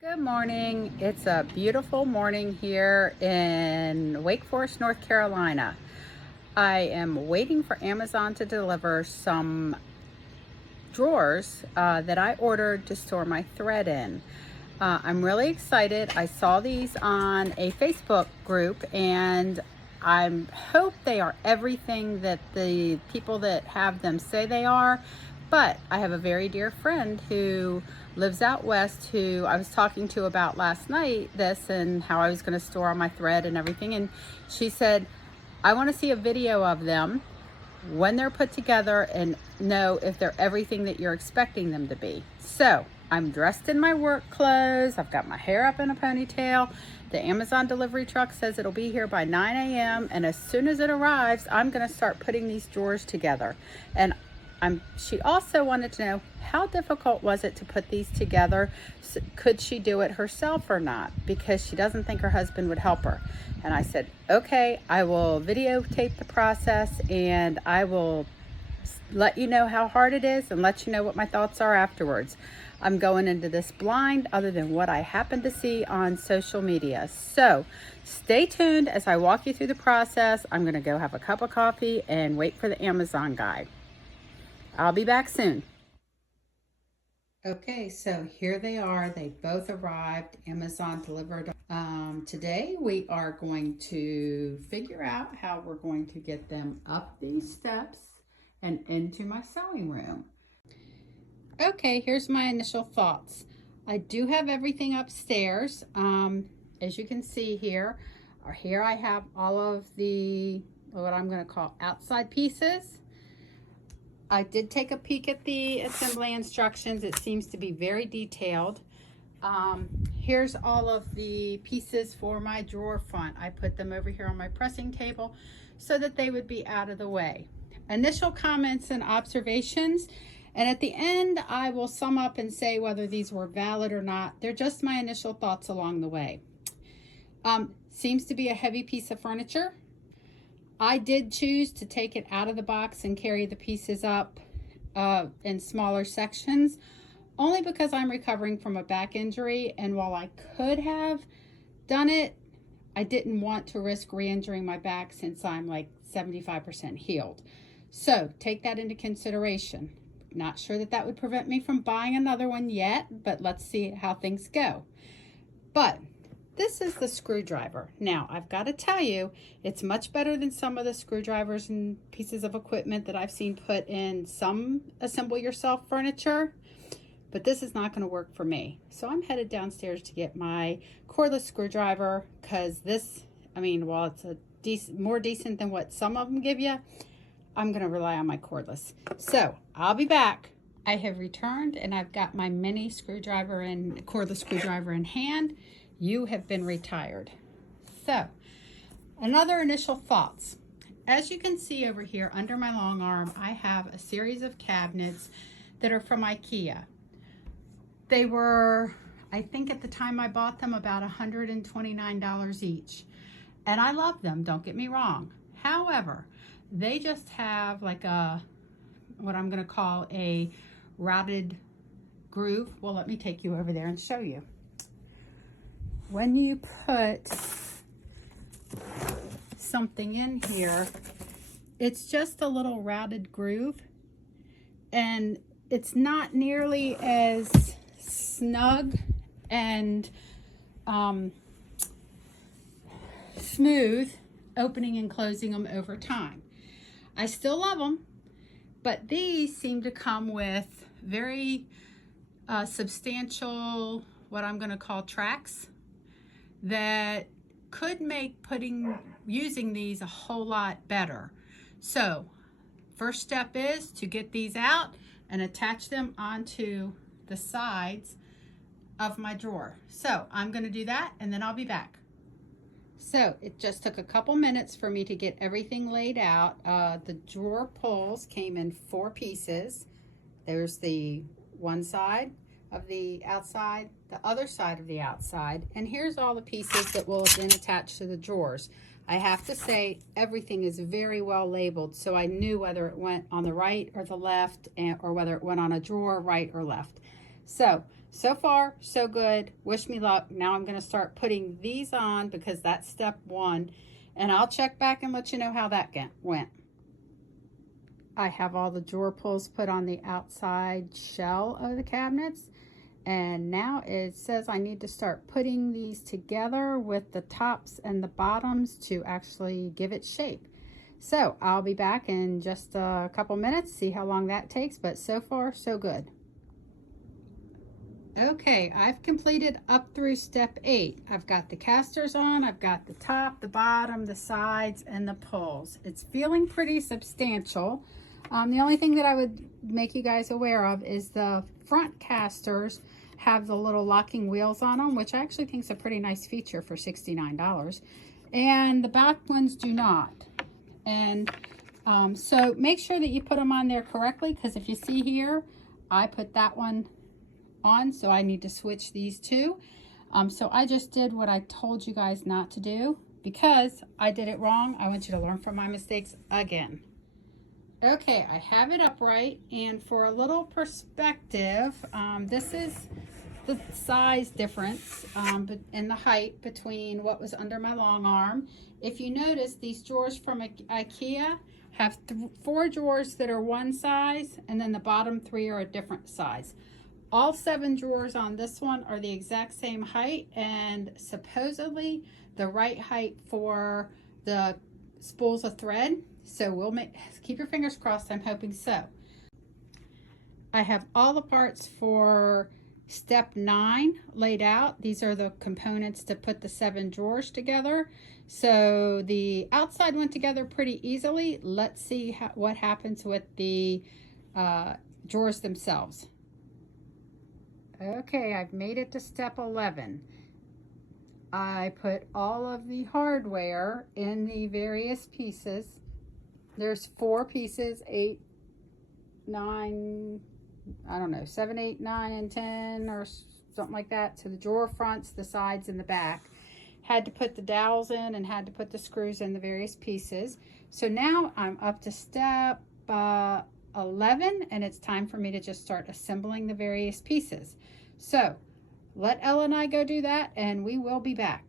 Good morning. It's a beautiful morning here in Wake Forest, North Carolina. I am waiting for Amazon to deliver some drawers that I ordered to store my thread in. I'm really excited. I saw these on a Facebook group and I hope they are everything that the people that have them say they are. But I have a very dear friend who lives out west who I was talking to about last night this and how I was going to store all my thread and everything. And she said, I want to see a video of them when they're put together and know if they're everything that you're expecting them to be. So I'm dressed in my work clothes. I've got my hair up in a ponytail. The Amazon delivery truck says it'll be here by 9 a.m. And as soon as it arrives, I'm going to start putting these drawers together. And she also wanted to know, how difficult was it to put these together? Could she do it herself or not? Because she doesn't think her husband would help her. And I said, okay, I will videotape the process and I will let you know how hard it is and let you know what my thoughts are afterwards. I'm going into this blind other than what I happen to see on social media. So stay tuned as I walk you through the process. I'm going to go have a cup of coffee and wait for the Amazon guy. I'll be back soon. Okay, so here they are. They both arrived. Amazon delivered. Today we are going to figure out how we're going to get them up these steps and into my sewing room. Okay, here's my initial thoughts. I do have everything upstairs. As you can see here I have all of the, what I'm going to call outside pieces. I did take a peek at the assembly instructions. It seems to be very detailed. Here's all of the pieces for my drawer front. I put them over here on my pressing table so that they would be out of the way. Initial comments and observations, and at the end I will sum up and say whether these were valid or not. They're just my initial thoughts along the way. Seems to be a heavy piece of furniture. I did choose to take it out of the box and carry the pieces up in smaller sections, only because I'm recovering from a back injury, and while I could have done it, I didn't want to risk re-injuring my back since I'm like 75% healed. So take that into consideration. Not sure that would prevent me from buying another one yet, but let's see how things go. But this is the screwdriver. Now, I've got to tell you, it's much better than some of the screwdrivers and pieces of equipment that I've seen put in some assemble yourself furniture, but this is not going to work for me. So I'm headed downstairs to get my cordless screwdriver, because this, I mean, while it's a more decent than what some of them give you, I'm going to rely on my cordless. So I'll be back. I have returned and I've got my mini screwdriver and cordless screwdriver in hand. You have been retired. So, another initial thoughts. As you can see over here under my long arm, I have a series of cabinets that are from IKEA. They were, I think at the time I bought them, about $129 each. And I love them, don't get me wrong. However, they just have like a, what I'm going to call a routed groove. Well, let me take you over there and show you. When you put something in here, it's just a little routed groove, and it's not nearly as snug and smooth opening and closing them over time. I still love them, but these seem to come with very substantial, what I'm going to call tracks, that could make using these a whole lot better. So first step is to get these out and attach them onto the sides of my drawer. So I'm going to do that and then I'll be back. So it just took a couple minutes for me to get everything laid out. The drawer pulls came in 4 pieces. There's the one side of the outside, the other side of the outside, and here's all the pieces that will then attach to the drawers. I have to say everything is very well labeled, so I knew whether it went on the right or the left, or whether it went on a drawer right or left. So So far, so good. Wish me luck. Now I'm going to start putting these on because that's step 1. And I'll check back and let you know how that went. I have all the drawer pulls put on the outside shell of the cabinets. And now it says I need to start putting these together with the tops and the bottoms to actually give it shape. So I'll be back in just a couple minutes, see how long that takes, but so far so good. Okay, I've completed up through step 8. I've got the casters on, I've got the top, the bottom, the sides, and the pulls. It's feeling pretty substantial. The only thing that I would make you guys aware of is the front casters have the little locking wheels on them, which I actually think is a pretty nice feature for $69. And the back ones do not. And so make sure that you put them on there correctly, because if you see here, I put that one on, so I need to switch these two. So I just did what I told you guys not to do because I did it wrong. I want you to learn from my mistakes again. Okay, I have it upright, and for a little perspective, this is the size difference in the height between what was under my long arm. If you notice, these drawers from IKEA have 4 drawers that are one size, and then the bottom 3 are a different size. All 7 drawers on this one are the exact same height, and supposedly the right height for the spools of thread. So we'll keep your fingers crossed. I'm hoping so. I have all the parts for step 9 laid out. These are the components to put the 7 drawers together. So the outside went together pretty easily. Let's see what happens with the drawers themselves. Okay, I've made it to step 11. I put all of the hardware in the various pieces. There's 4 pieces, 8, 9, I don't know, 7, 8, 9, and 10 or something like that. So the drawer fronts, the sides, and the back. Had to put the dowels in and had to put the screws in the various pieces. So now I'm up to step 11, and it's time for me to just start assembling the various pieces. So let Ella and I go do that, and we will be back.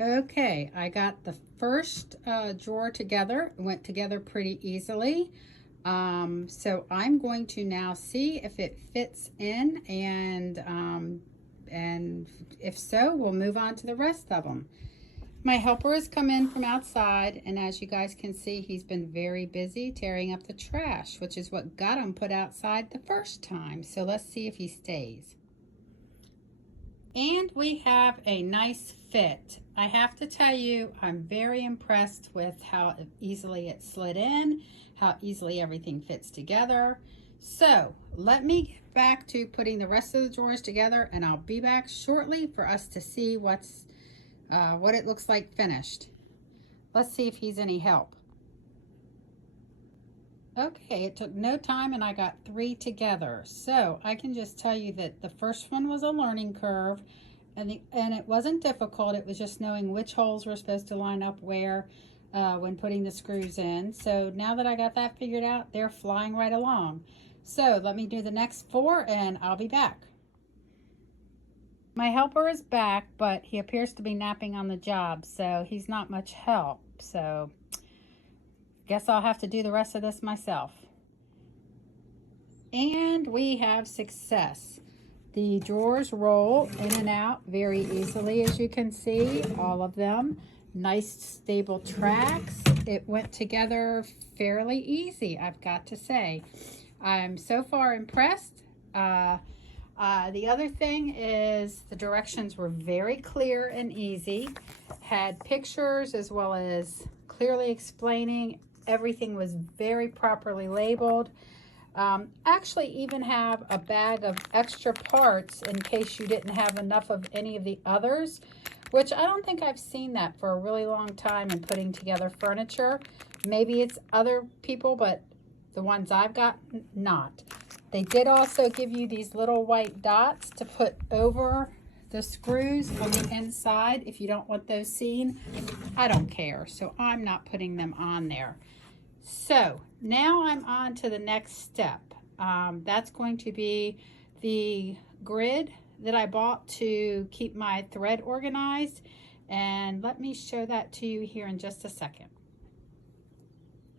Okay, I got the first drawer together. It went together pretty easily. So I'm going to now see if it fits in, and if so, we'll move on to the rest of them. My helper has come in from outside, and as you guys can see, he's been very busy tearing up the trash, which is what got him put outside the first time. So let's see if he stays. And we have a nice fit. I have to tell you, I'm very impressed with how easily it slid in, how easily everything fits together. So let me get back to putting the rest of the drawers together, and I'll be back shortly for us to see what it looks like finished. Let's see if he's any help. Okay, it took no time, and I got 3 together. So I can just tell you that the first one was a learning curve, and it wasn't difficult. It was just knowing which holes were supposed to line up where when putting the screws in. So now that I got that figured out, they're flying right along. So let me do the next 4, and I'll be back. My helper is back, but he appears to be napping on the job, so he's not much help. So guess I'll have to do the rest of this myself. And we have success. The drawers roll in and out very easily, as you can see, all of them. Nice stable tracks. It went together fairly easy, I've got to say. I'm so far impressed. The other thing is the directions were very clear and easy. Had pictures as well as clearly explaining. Everything was very properly labeled. Actually even have a bag of extra parts in case you didn't have enough of any of the others, which I don't think I've seen that for a really long time in putting together furniture. Maybe it's other people, but the ones I've got, not. They did also give you these little white dots to put over the screws on the inside if you don't want those seen. I don't care, so I'm not putting them on there. So now I'm on to the next step. That's going to be the grid that I bought to keep my thread organized, and let me show that to you here in just a second.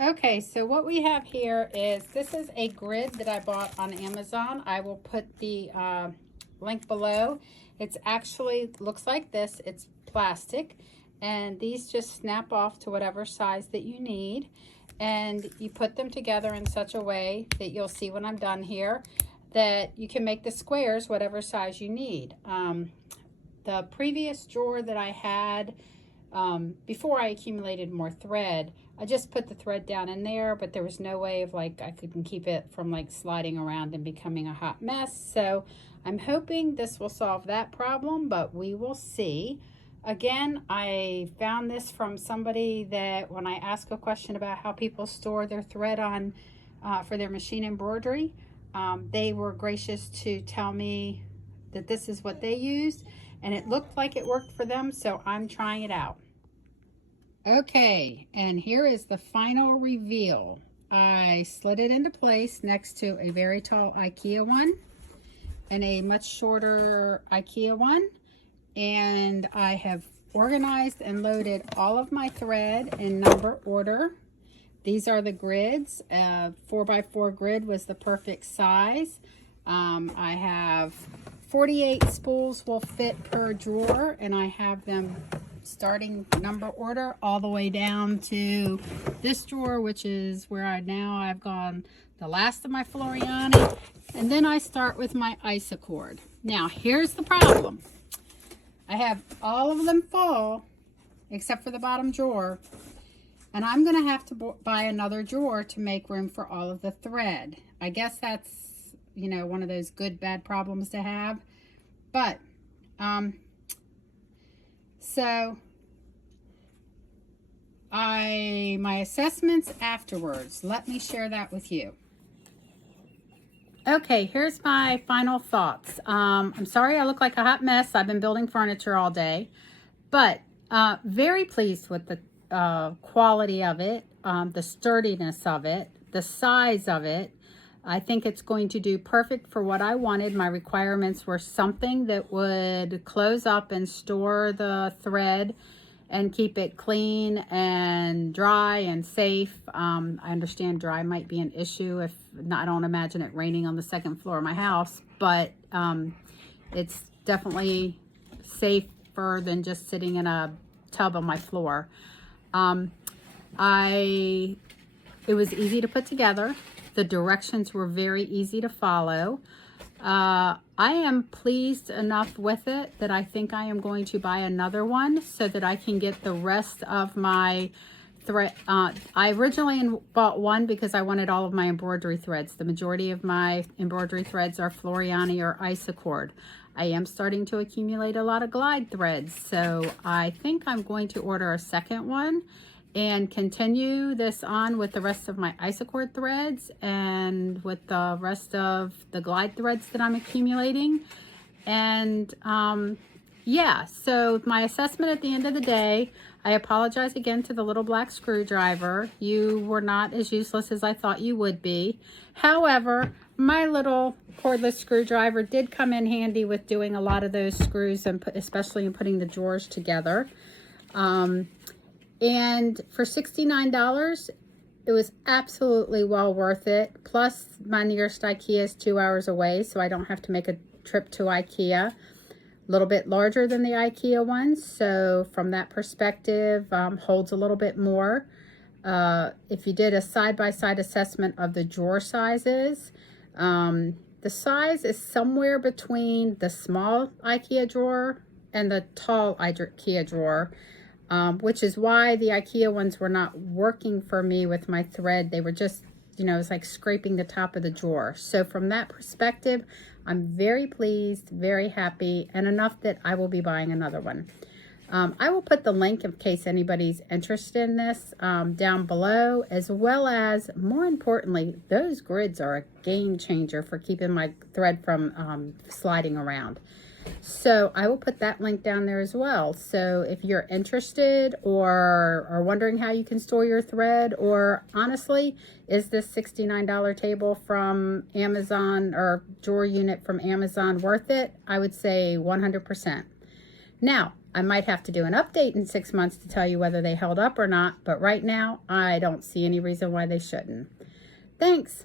Okay, so what we have here is, this is a grid that I bought on Amazon. I will put the link below. It's actually looks like this. It's plastic, and these just snap off to whatever size that you need, and you put them together in such a way that you'll see when I'm done here that you can make the squares whatever size you need. The previous drawer that I had, before I accumulated more thread, I just put the thread down in there, but there was no way of like I couldn't keep it from like sliding around and becoming a hot mess. So I'm hoping this will solve that problem, but we will see. Again, I found this from somebody that when I ask a question about how people store their thread on for their machine embroidery, they were gracious to tell me that this is what they used, and it looked like it worked for them, so I'm trying it out. Okay, and here is the final reveal. I slid it into place next to a very tall IKEA one and a much shorter IKEA one, and I have organized and loaded all of my thread in number order. These are the grids. 4x4 grid was the perfect size. I have 48 spools will fit per drawer, and I have them starting number order all the way down to this drawer, which is where I've gone the last of my Floriani, and then I start with my Isacord. Now here's the problem. I have all of them full except for the bottom drawer, and I'm gonna have to buy another drawer to make room for all of the thread. I guess that's, you know, one of those good bad problems to have, but so my assessments afterwards, let me share that with you. Okay, here's my final thoughts. I'm sorry I look like a hot mess. I've been building furniture all day, but very pleased with the quality of it, the sturdiness of it, the size of it. I think it's going to do perfect for what I wanted. My requirements were something that would close up and store the thread and keep it clean and dry and safe. I understand dry might be an issue if not, I don't imagine it raining on the second floor of my house, but it's definitely safer than just sitting in a tub on my floor. It was easy to put together. The directions were very easy to follow. I am pleased enough with it that I think I am going to buy another one so that I can get the rest of my thread. I originally bought one because I wanted all of my embroidery threads. The majority of my embroidery threads are Floriani or Isacord. I am starting to accumulate a lot of glide threads, so I think I'm going to order a second one and continue this on with the rest of my Isacord threads and with the rest of the glide threads that I'm accumulating. And yeah, so my assessment at the end of the day, I apologize again to the little black screwdriver. You were not as useless as I thought you would be. However, my little cordless screwdriver did come in handy with doing a lot of those screws, and especially in putting the drawers together. And for $69, it was absolutely well worth it. Plus, my nearest IKEA is 2 hours away, so I don't have to make a trip to IKEA. A little bit larger than the IKEA ones, so from that perspective, holds a little bit more. If you did a side-by-side assessment of the drawer sizes, the size is somewhere between the small IKEA drawer and the tall IKEA drawer. Which is why the IKEA ones were not working for me with my thread. They were just, you know, it's like scraping the top of the drawer. So from that perspective, I'm very pleased, very happy, and enough that I will be buying another one. I will put the link in case anybody's interested in this down below, as well as, more importantly, those grids are a game changer for keeping my thread from sliding around. So I will put that link down there as well. So if you're interested or are wondering how you can store your thread, or honestly, is this $69 table from Amazon or drawer unit from Amazon worth it? I would say 100%. Now, I might have to do an update in 6 months to tell you whether they held up or not, but right now, I don't see any reason why they shouldn't. Thanks.